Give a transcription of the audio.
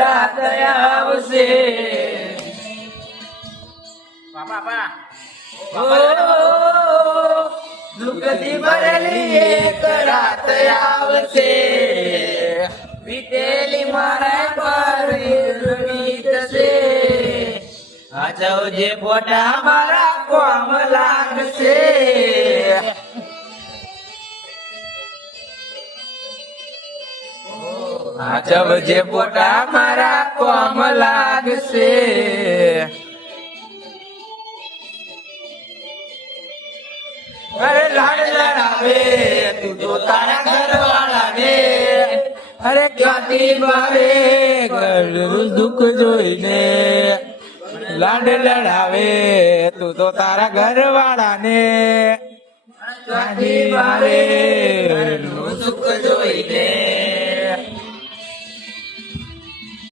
રાત આવશે. દુઃખથી ભરેલી એક રાત આવશે. વીતેલી મારા પર વીતશે. સાચવજે ફોટા મારા કોમ લાગશે. સાચવજે ફોટા મારા કોમ લાગશે. અરે લાડ લડાવે તું તો તારા ઘરવાળા ને. અરે ક્યાંથી મારે ઘરનું દુઃખ જોઈને. લાડ લડાવે તું તો તારા ઘરવાળા ને. ક્યાંથી મારે ઘરનું દુઃખ જોઈને.